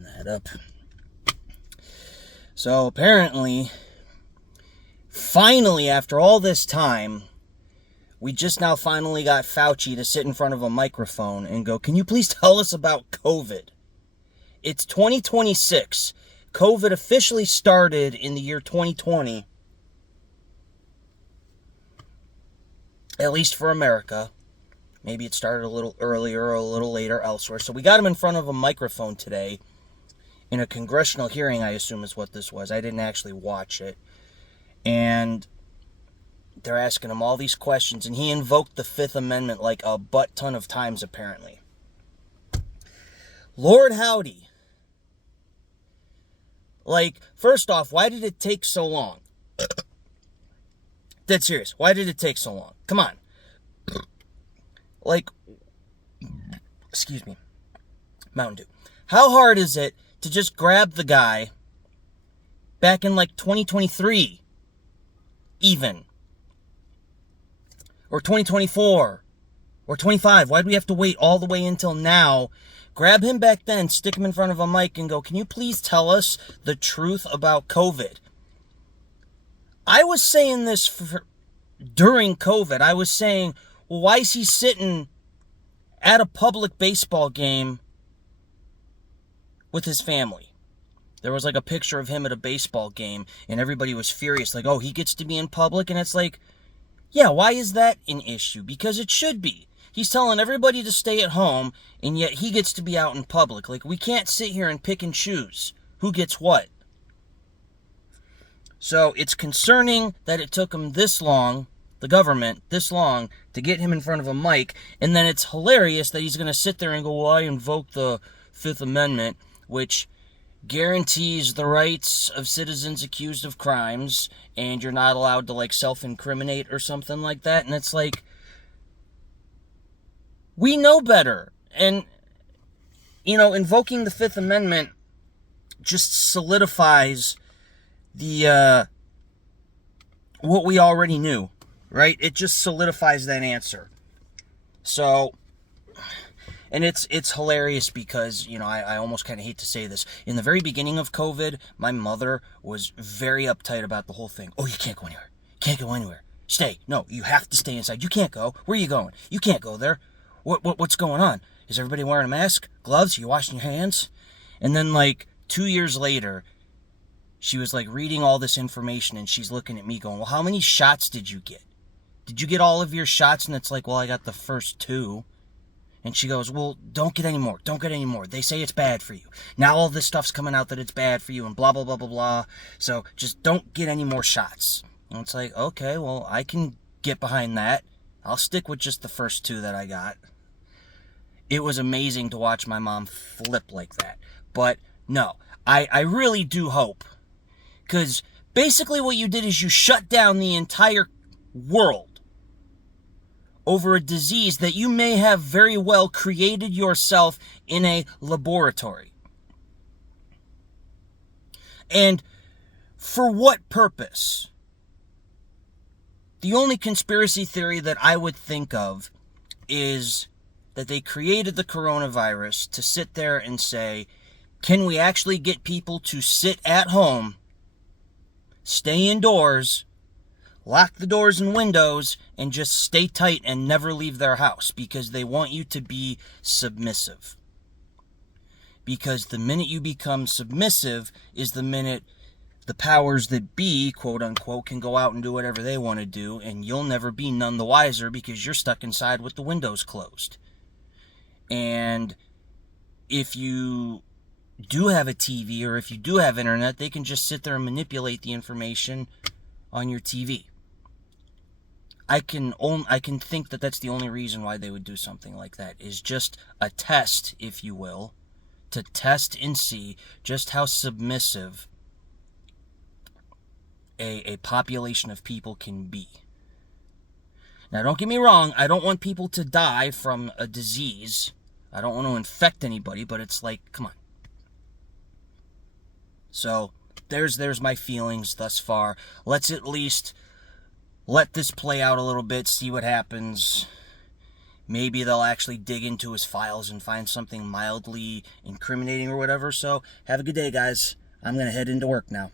open that up. So apparently, finally, after all this time, we just now finally got Fauci to sit in front of a microphone and go, can you please tell us about COVID? It's 2026. COVID officially started in the year 2020. At least for America. Maybe it started a little earlier or a little later elsewhere. So we got him in front of a microphone today in a congressional hearing, I assume is what this was. I didn't actually watch it. And they're asking him all these questions, and he invoked the Fifth Amendment like a butt ton of times, apparently. Lord howdy. Like, first off, why did it take so long? Dead serious. Why did it take so long? Come on. Like, excuse me, Mountain Dew. How hard is it to just grab the guy back in like 2023, even? Or 2024, or 25? Why do we have to wait all the way until now? Grab him back then, stick him in front of a mic and go, can you please tell us the truth about COVID? I was saying this during COVID. I was saying, well, why is he sitting at a public baseball game with his family? There was like a picture of him at a baseball game, and everybody was furious, like, oh, he gets to be in public? And it's like, yeah, why is that an issue? Because it should be. He's telling everybody to stay at home, and yet he gets to be out in public. Like, we can't sit here and pick and choose who gets what. So it's concerning that it took him this long, the government, this long, to get him in front of a mic, and then it's hilarious that he's going to sit there and go, well, I invoke the Fifth Amendment, which guarantees the rights of citizens accused of crimes, and you're not allowed to, like, self-incriminate or something like that. And it's like, we know better. And, you know, invoking the Fifth Amendment just solidifies the, what we already knew, right? It just solidifies that answer. So, and it's hilarious because, you know, I almost kind of hate to say this. In the very beginning of COVID, my mother was very uptight about the whole thing. Oh, you can't go anywhere. Can't go anywhere. Stay. No, you have to stay inside. You can't go. Where are you going? You can't go there. What's going on? Is everybody wearing a mask? Gloves? Are you washing your hands? And then, like, 2 years later, she was, like, reading all this information, and she's looking at me going, well, how many shots did you get? Did you get all of your shots? And it's like, well, I got the first 2. And she goes, well, don't get any more. Don't get any more. They say it's bad for you. Now all this stuff's coming out that it's bad for you and blah, blah, blah, blah, blah. So just don't get any more shots. And it's like, okay, well, I can get behind that. I'll stick with just the first 2 that I got. It was amazing to watch my mom flip like that. But no, I really do hope. Because basically what you did is you shut down the entire world over a disease that you may have very well created yourself in a laboratory. And for what purpose? The only conspiracy theory that I would think of is that they created the coronavirus to sit there and say, can we actually get people to sit at home, stay indoors, lock the doors and windows, and just stay tight and never leave their house because they want you to be submissive. Because the minute you become submissive is the minute the powers that be, quote unquote, can go out and do whatever they want to do, and you'll never be none the wiser because you're stuck inside with the windows closed. And if you do have a TV or if you do have internet, they can just sit there and manipulate the information on your TV. I can think that that's the only reason why they would do something like that, is just a test, if you will, to test and see just how submissive a population of people can be. Now, don't get me wrong, I don't want people to die from a disease. I don't want to infect anybody, but it's like, come on. So, there's my feelings thus far. Let's at least let this play out a little bit, see what happens. maybe they'll actually dig into his files and find something mildly incriminating or whatever. So have a good day, guys. I'm going to head into work now.